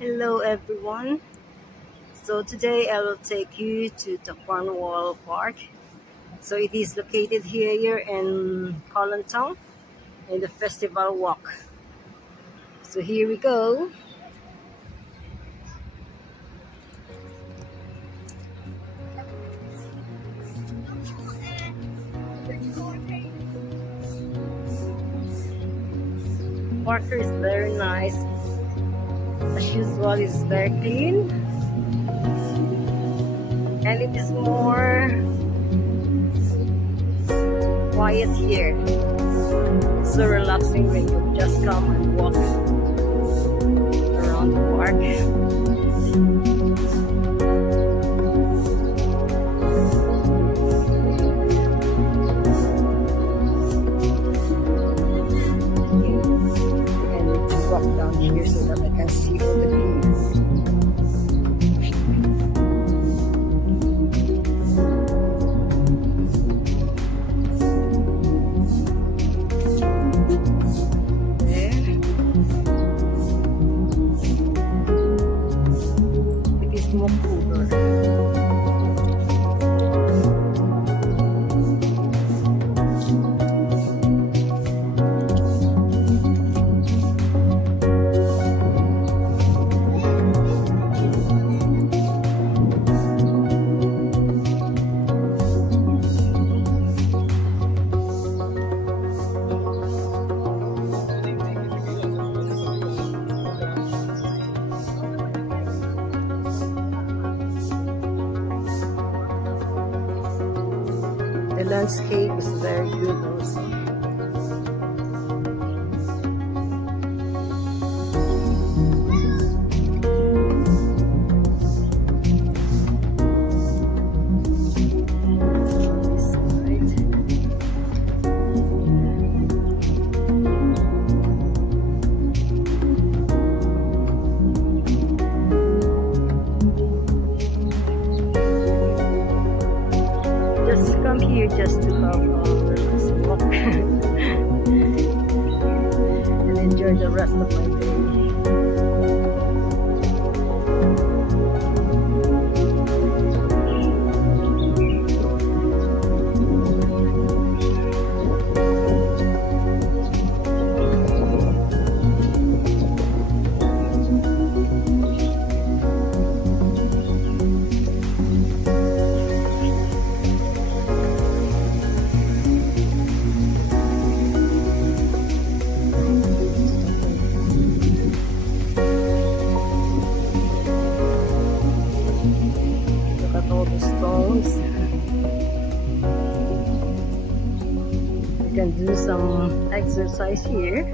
Hello everyone. So today I will take you to the Cornwall Park. So it is located here in Town in the Festival Walk. So here we go. Parker is very nice. As usual, it's very clean and it is more quiet here. It's so relaxing when you just come and walk around the park. Down here so that I can see all the views. There. It is more cooler. The landscape is very good also. Just come here just to have a relaxed walk and enjoy the rest of my day. All the stones. You can do some exercise here.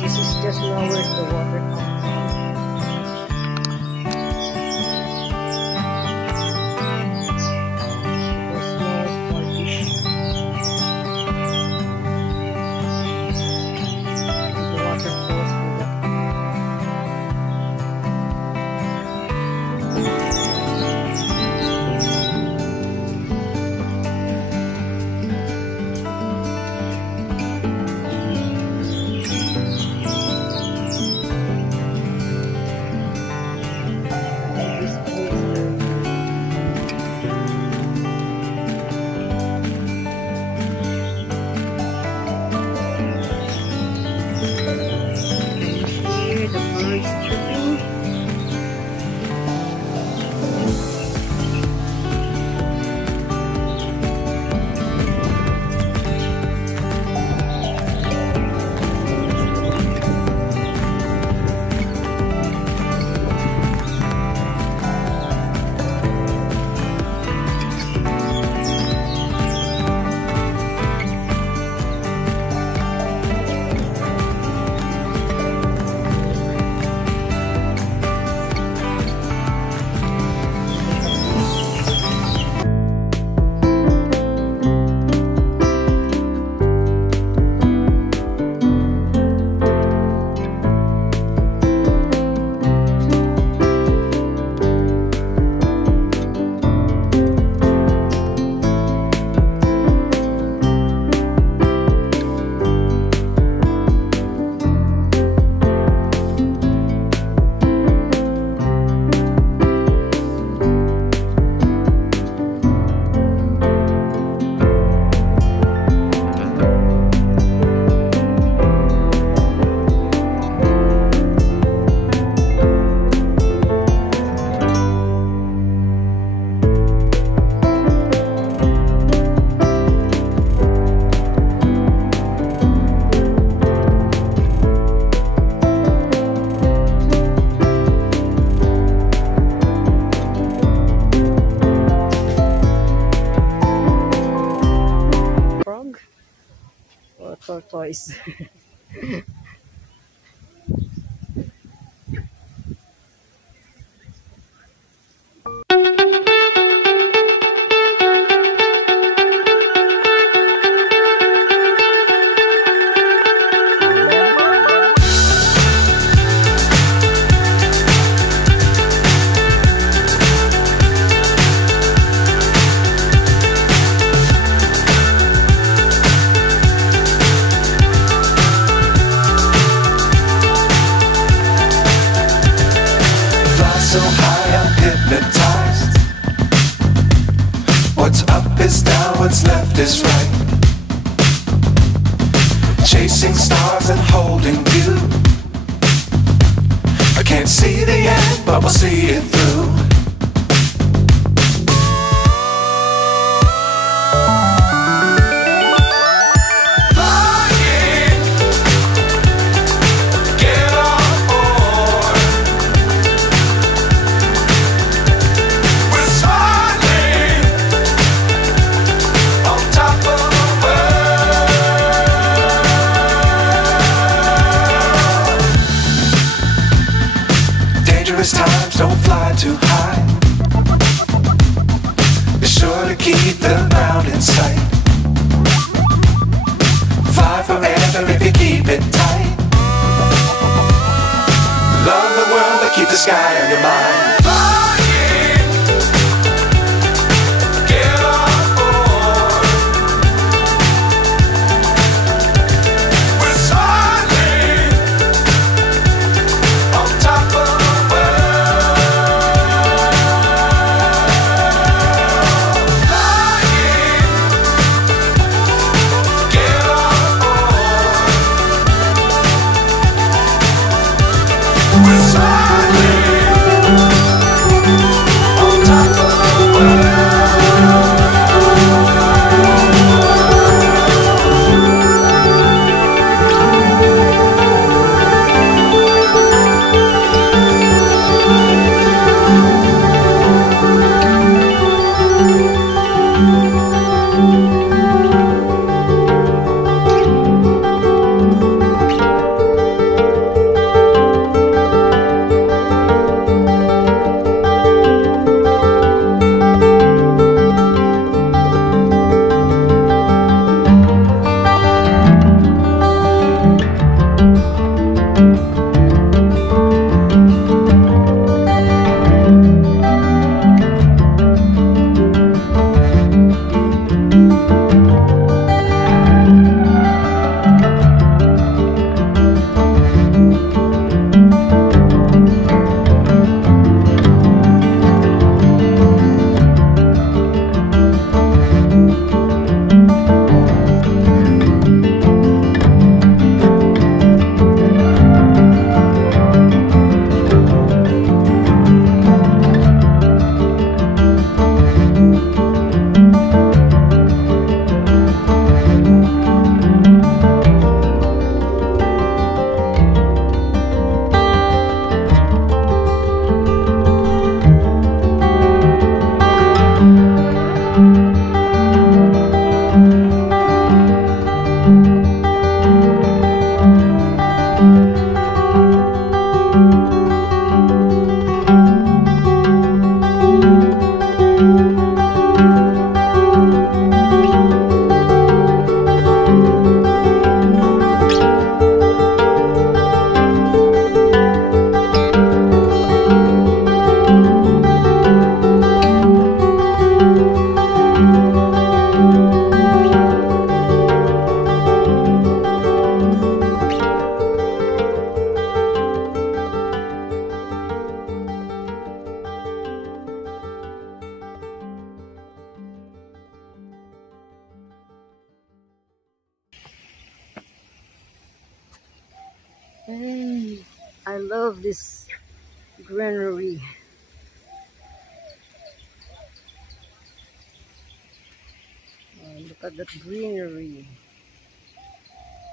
This is just now where the water comes from. There's no small fish. The water flows through the toys. Fly so high, I'm hypnotized. What's up is down, what's left is right. Chasing stars and holding you. I can't see the end, but we'll see it through. Flying, get on board. We're smiling on top of the world. Dangerous times, don't fly too high. Be sure to keep the ground in sight. Fly forever if you keep it tight. Love the world, but keep the sky on your mind. Flying, get on board. We're smiling on top of the world. Flying, get on board. We're smiling on top of the world. Hey, I love this greenery. Look at that greenery.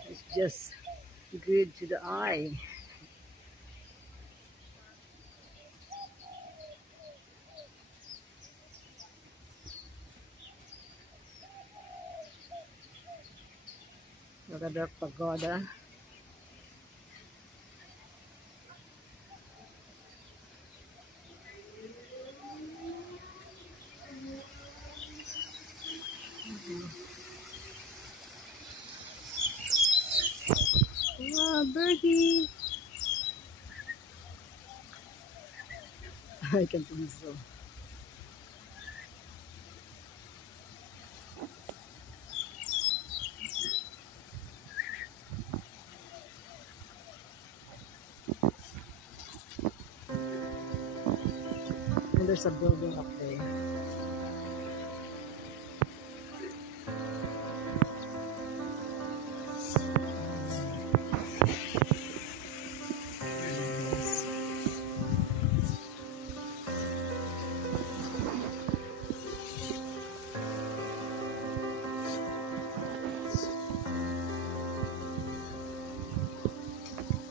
It's just good to the eye. Look at the pagoda. Wow, birdie! I can think so. And there's a building up there.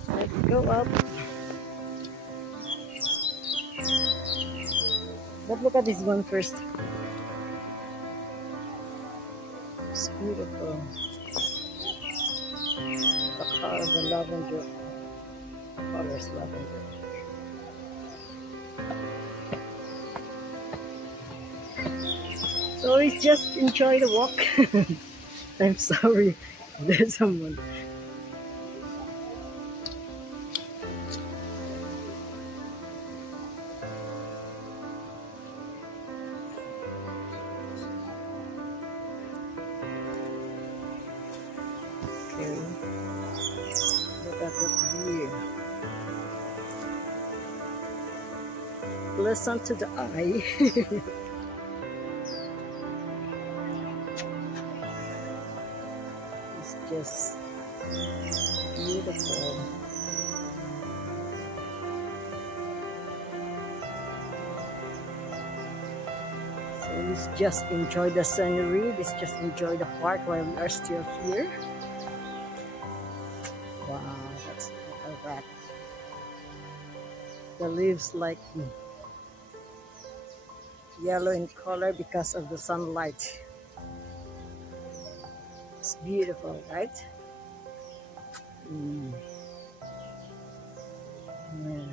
Let's go up. But look at this one first. It's beautiful. The color of the lavender. Colors lavender. So we just enjoy the walk. I'm sorry, there's someone. Okay, look at that view. Pleasant to the eye. It's just beautiful. So let's just enjoy the scenery. Let's just enjoy the park while we are still here. Wow, that's look at that. The leaves like yellow in color because of the sunlight. It's beautiful, right? Yeah.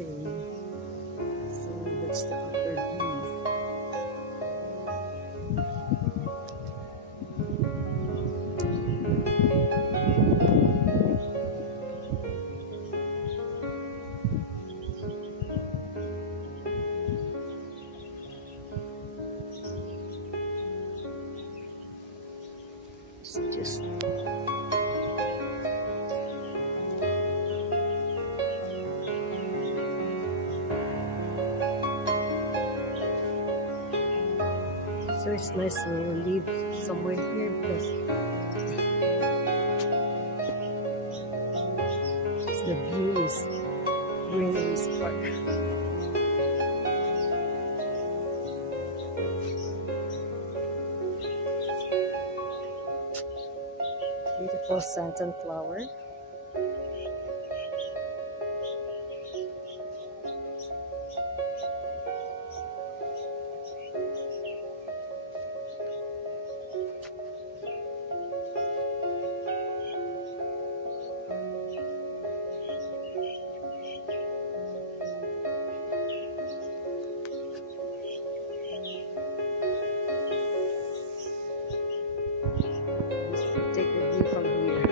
Okay, so that's the upper view. It's just so it's nice to live somewhere here because the view is greenery park. Beautiful sunflower. Take the view from here.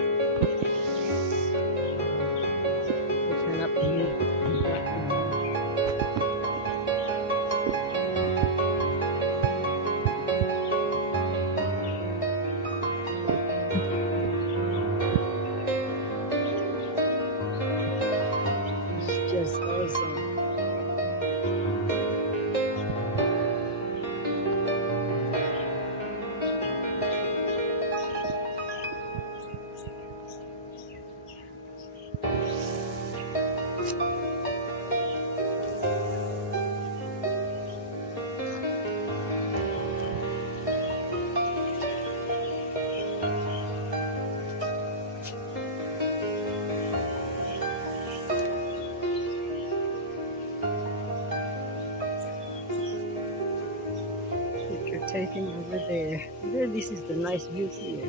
taking over there. This is the nice view here.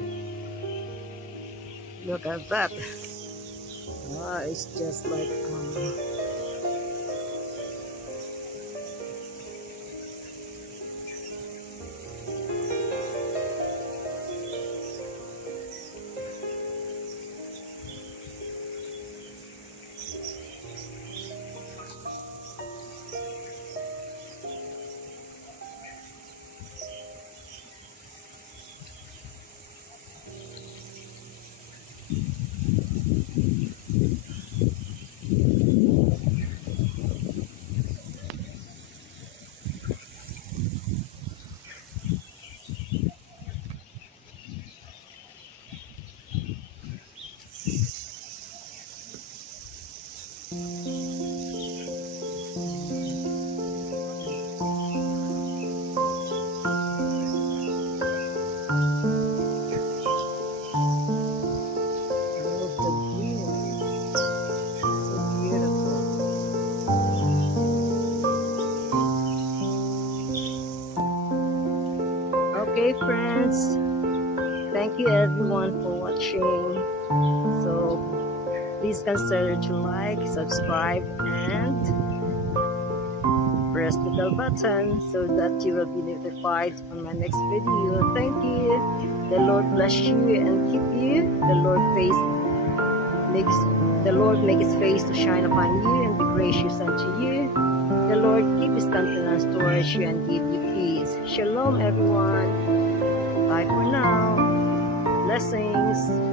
Look at that. Ah, it's just like love the greenery. So beautiful. Okay, friends. Thank you everyone for watching. So please consider to like, subscribe, and press the bell button so that you will be notified on my next video. Thank you. The Lord bless you and keep you. The Lord make his face to shine upon you and be gracious unto you. The Lord keep his countenance towards you and give you peace. Shalom everyone. Bye for now. Blessings.